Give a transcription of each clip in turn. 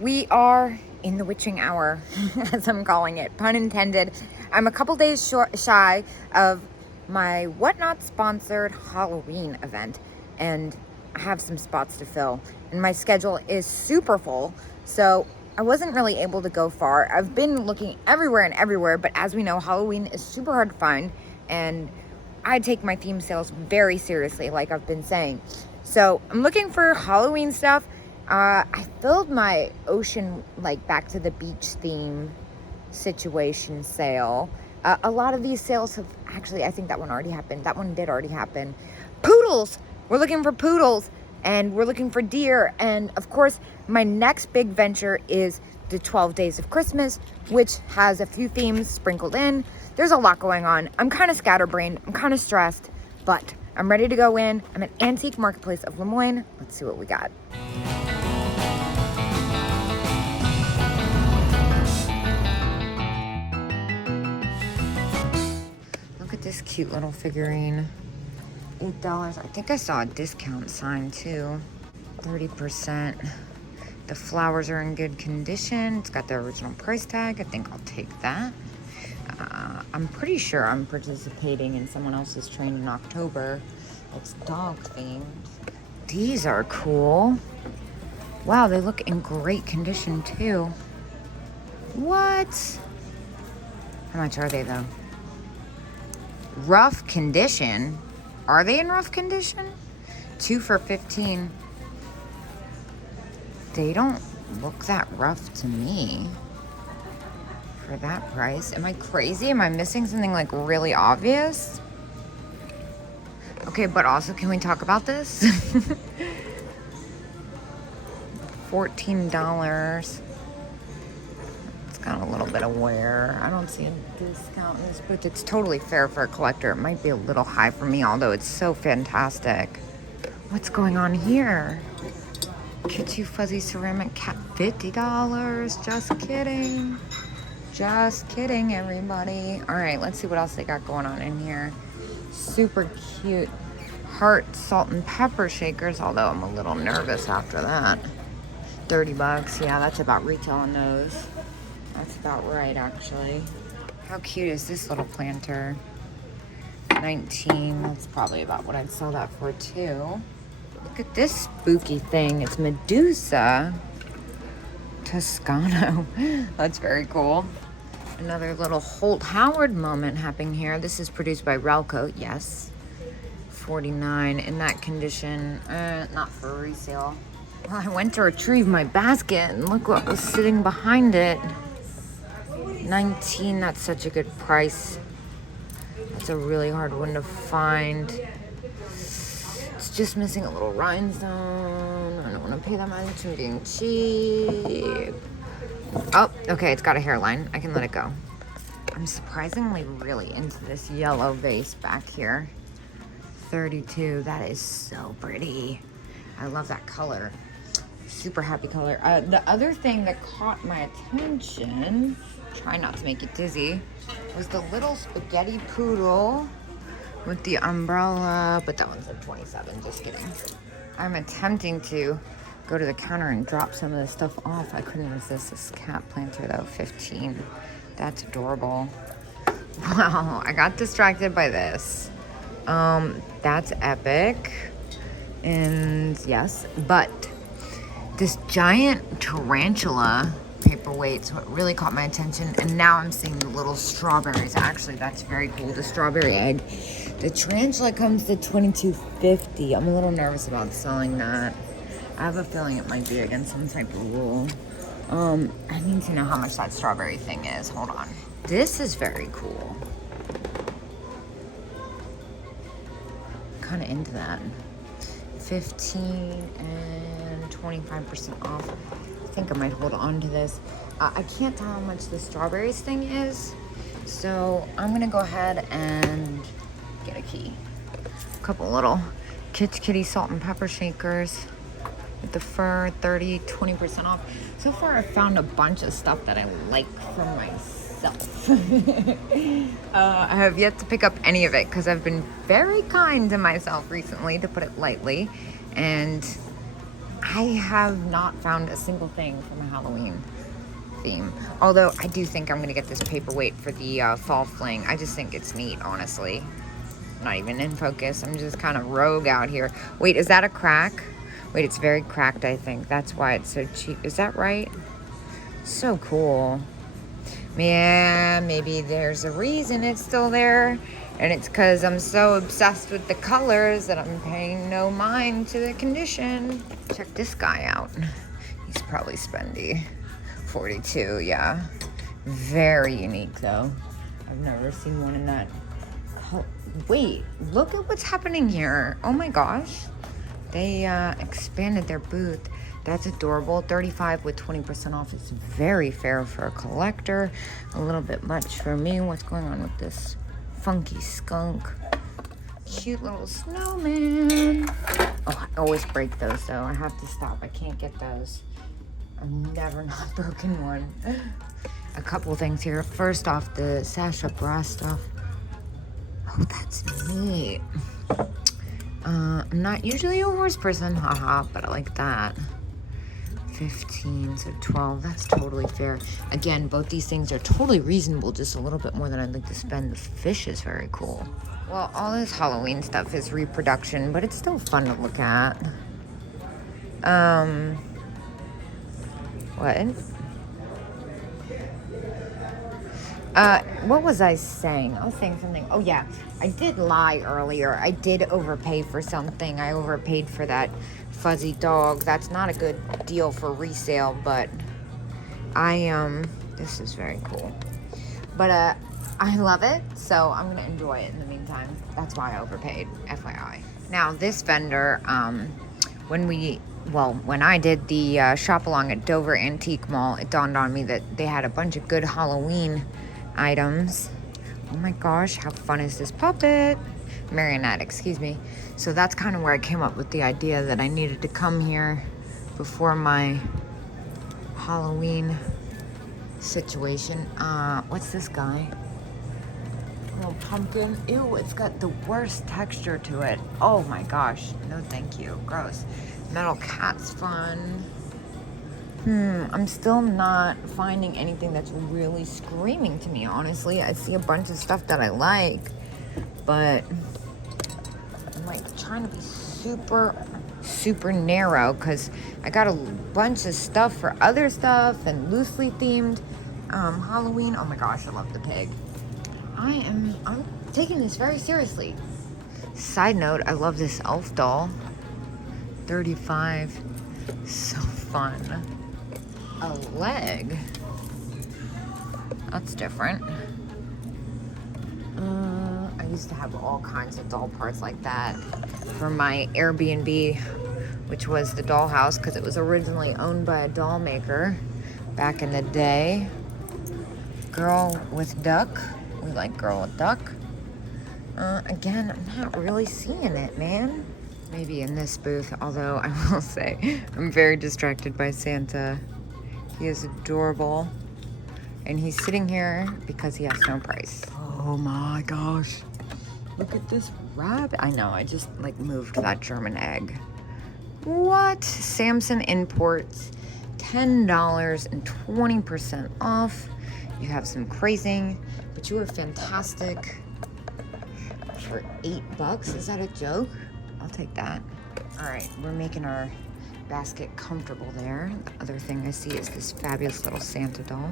We are in the witching hour, as I'm calling it, pun intended. I'm a couple days shy of my Whatnot sponsored Halloween event, and I have some spots to fill, and my schedule is super full, so I wasn't really able to go far. I've been looking everywhere, but as we know, Halloween is super hard to find, and I take my theme sales very seriously, like I've been saying. So I'm looking for Halloween stuff. I filled my ocean, like back to the beach theme situation sale. A lot of these sales have actually, I think that one already happened. That one did already happen. Poodles! We're looking for poodles, and we're looking for deer. And of course, my next big venture is the 12 Days of Christmas, which has a few themes sprinkled in. There's a lot going on. I'm kind of scatterbrained. I'm kind of stressed, but I'm ready to go in. I'm at Antique Marketplace of Lemoyne. Let's see what we got. This cute little figurine, $8. I think I saw a discount sign too, 30%. The flowers are in good condition. It's got the original price tag. I think I'll take that. I'm pretty sure I'm participating in someone else's train in October. It's dog themed. These are cool. Wow, they look in great condition too. What? How much are they though? Rough condition? Are they in rough condition? 2 for $15. They don't look that rough to me for that price. Am I crazy? Am I missing something like really obvious? Okay, but also, can we talk about this? $14. Got a little bit of wear. I don't see a discount in this, but it's totally fair for a collector. It might be a little high for me, although it's so fantastic. What's going on here? Kitschy Fuzzy Ceramic Cat, $50. Just kidding. Just kidding, everybody. All right, let's see what else they got going on in here. Super cute heart salt and pepper shakers, although I'm a little nervous after that. $30. Yeah, that's about retail on those. That's about right, actually. How cute is this little planter? 19. That's probably about what I'd sell that for, too. Look at this spooky thing. It's Medusa Toscano. That's very cool. Another little Holt Howard moment happening here. This is produced by Ralco. Yes. 49 in that condition. Not for resale. Well, I went to retrieve my basket and look what was sitting behind it. 19, that's such a good price. That's a really hard one to find. It's just missing a little rhinestone. I don't want to pay that much. I'm being cheap. Oh, okay, it's got a hairline. I can let it go. I'm surprisingly really into this yellow vase back here. 32, that is so pretty. I love that color. Super happy color. The other thing that caught my attention, try not to make it dizzy, was the little spaghetti poodle with the umbrella, but that one's like 27, just kidding. I'm attempting to go to the counter and drop some of this stuff off. I couldn't resist this cat planter though, 15. That's adorable. Wow, I got distracted by this. That's epic. And yes, but this giant tarantula paperweight's what really caught my attention, and now I'm seeing the little strawberries. Actually, that's very cool, the strawberry egg. The tarantula comes to $22.50. I'm a little nervous about selling that. I have a feeling it might be against some type of rule. I need to know how much that strawberry thing is. Hold on. This is very cool. Kind of into that. 15 and 25% off. I think I might hold on to this. I can't tell how much the strawberries thing is, so I'm gonna go ahead and get a key. A couple little Kitty salt and pepper shakers with the fur, 20% off. So far I've found a bunch of stuff that I like for myself. I have yet to pick up any of it because I've been very kind to myself recently, to put it lightly, and I have not found a single thing from a Halloween theme. Although I do think I'm going to get this paperweight for the fall fling. I just think it's neat, honestly. Not even in focus. I'm just kind of rogue out here. Wait, is that a crack? Wait, it's very cracked, I think. That's why it's so cheap. Is that right? So cool. Yeah, maybe there's a reason it's still there. And it's because I'm so obsessed with the colors that I'm paying no mind to the condition. Check this guy out. He's probably spendy. 42, yeah. Very unique, though. I've never seen one in that color. Wait, look at what's happening here. Oh my gosh. They expanded their booth. That's adorable. 35 with 20% off is very fair for a collector. A little bit much for me. What's going on with this funky skunk? Cute little snowman. Oh, I always break those though. I have to stop. I can't get those. I've never not broken one. A couple things here. First off, the Sasha bra stuff. Oh, that's neat. I'm not usually a horse person, haha, but I like that. 15, so 12, that's totally fair. Again, both these things are totally reasonable, just a little bit more than I'd like to spend. The fish is very cool. Well, all this Halloween stuff is reproduction, but it's still fun to look at. What was I saying? I was saying something. Oh yeah, I did lie earlier. I did overpay for something. I overpaid for that fuzzy dog. That's not a good deal for resale, but this is very cool. But I love it, so I'm gonna enjoy it in the meantime. That's why I overpaid, FYI. Now this vendor, when I did the shop along at Dover Antique Mall, it dawned on me that they had a bunch of good Halloween items. Oh my gosh, how fun is this puppet? Marionette, excuse me. So that's kind of where I came up with the idea that I needed to come here before my Halloween situation. What's this guy? Little pumpkin. Ew, it's got the worst texture to it. Oh my gosh, no thank you, gross. Metal cat's fun. I'm still not finding anything that's really screaming to me, honestly. I see a bunch of stuff that I like, but I'm like trying to be super narrow because I got a bunch of stuff for other stuff and loosely themed Halloween. Oh my gosh, I love the pig. I'm taking this very seriously. Side note, I love this elf doll. 35, so fun. A leg, that's different. I used to have all kinds of doll parts like that for my Airbnb, which was the dollhouse because it was originally owned by a doll maker back in the day. Girl with duck. We like girl with duck. Again, I'm not really seeing it, man. Maybe in this booth, although I will say I'm very distracted by Santa. He is adorable. And he's sitting here because he has no price. Oh my gosh. Look at this rabbit. I know, I just like moved that German egg. What? Samson Imports, $10 and 20% off. You have some crazing, but you are fantastic. For $8, is that a joke? I'll take that. All right, we're making our basket comfortable there. The other thing I see is this fabulous little Santa doll.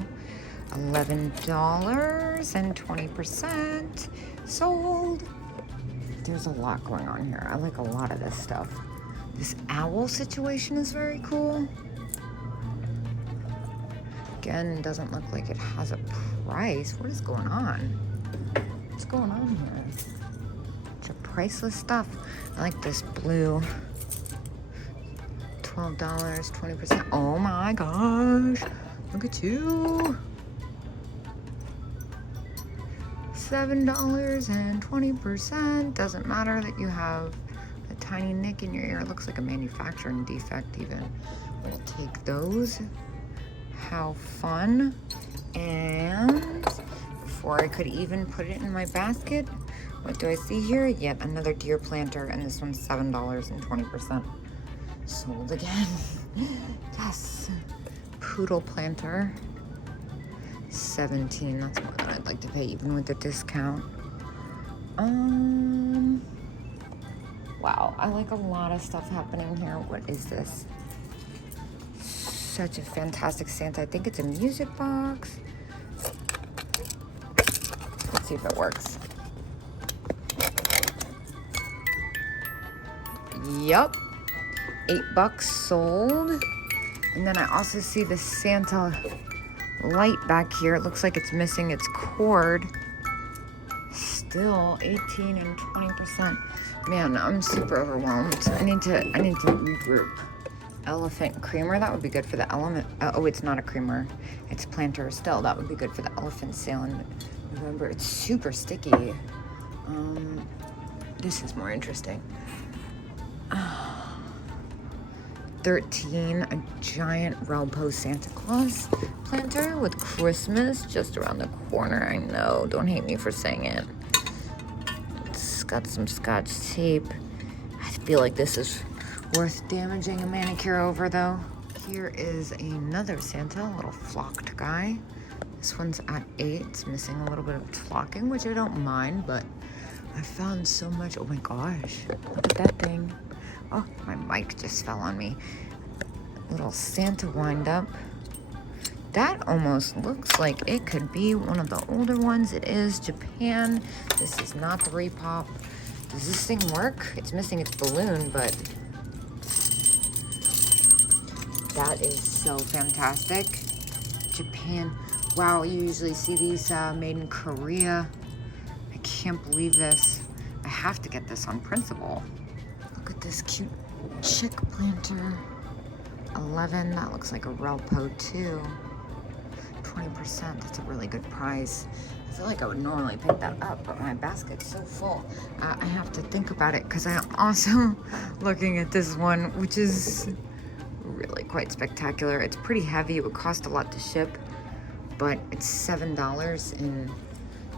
$11 and 20% sold. There's a lot going on here. I like a lot of this stuff. This owl situation is very cool. Again, doesn't look like it has a price. What is going on? What's going on here? Bunch of priceless stuff. I like this blue. $12, 20%. Oh my gosh. Look at you. $7 and 20%. Doesn't matter that you have a tiny nick in your ear. It looks like a manufacturing defect even. I'm gonna take those. How fun. And before I could even put it in my basket, what do I see here? Yet another deer planter, and this one's $7 and 20%. Sold again. Yes. Poodle planter. 17. That's more than I'd like to pay even with the discount. Wow, I like a lot of stuff happening here. What is this? Such a fantastic Santa. I think it's a music box. Let's see if it works. Yup. $8 sold. And then I also see the Santa light back here. It looks like it's missing its cord. Still 18 and 20%. Man, I'm super overwhelmed. I need to regroup. Elephant creamer, that would be good for the element. Oh, it's not a creamer. It's planter. Still, that would be good for the elephant sale in November. It's super sticky. This is more interesting. 13, a giant Relpo Santa Claus planter with Christmas just around the corner. I know, don't hate me for saying it. It's got some Scotch tape. I feel like this is worth damaging a manicure over though. Here is another Santa, a little flocked guy. This one's at 8. It's missing a little bit of flocking, which I don't mind, but I found so much. Oh my gosh, look at that thing. Oh, my mic just fell on me. Little Santa wind up. That almost looks like it could be one of the older ones. It is Japan. This is not the repop. Does this thing work? It's missing its balloon, but that is so fantastic. Japan. Wow, you usually see these made in Korea. I can't believe this. I have to get this on principle. Look at this cute chick planter. 11, that looks like a Relpo too. 20%, that's a really good price. I feel like I would normally pick that up, but my basket's so full. I have to think about it because I'm also looking at this one, which is really quite spectacular. It's pretty heavy, it would cost a lot to ship, but it's $7 and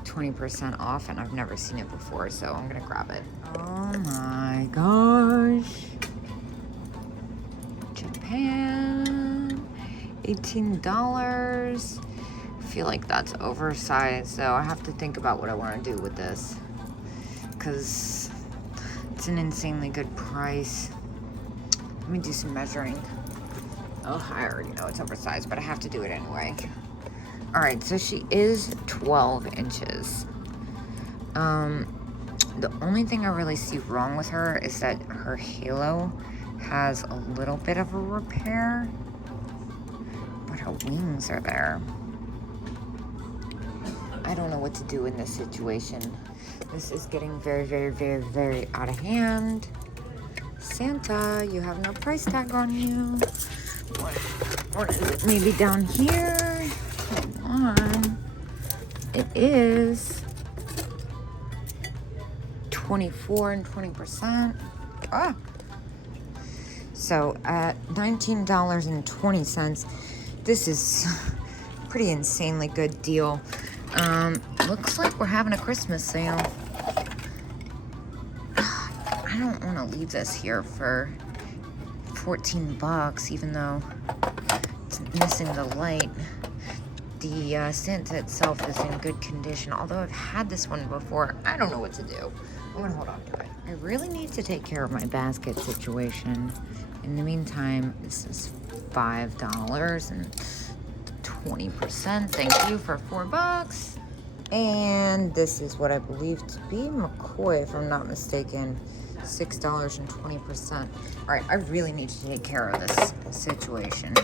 20% off, and I've never seen it before, so I'm gonna grab it. Oh my gosh. Japan, $18. I feel like that's oversized, so I have to think about what I want to do with this because it's an insanely good price. Let me do some measuring. Oh, I already know it's oversized, but I have to do it anyway. All right, so she is 12 inches. The only thing I really see wrong with her is that her halo has a little bit of a repair, but her wings are there. I don't know what to do in this situation. This is getting very, very, very, very out of hand. Santa, you have no price tag on you. Or is it maybe down here? Hold on. It is 24 and 20%. Ah. So at $19.20, this is a pretty insanely good deal. Looks like we're having a Christmas sale. I don't want to leave this here for $14, even though it's missing the light. The Santa itself is in good condition, although I've had this one before. I don't know what to do. I'm gonna hold on to it. I really need to take care of my basket situation. In the meantime, this is $5 and 20%. Thank you for $4. And this is what I believe to be McCoy, if I'm not mistaken. $6 and 20%. All right, I really need to take care of this situation.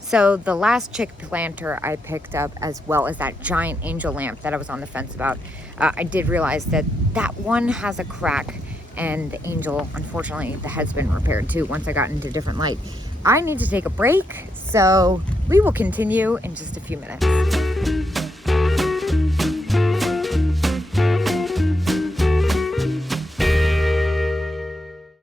So the last chick planter I picked up, as well as that giant angel lamp that I was on the fence about, I did realize that that one has a crack, and the angel, unfortunately, the head's been repaired too once I got into different light. I need to take a break, so we will continue in just a few minutes.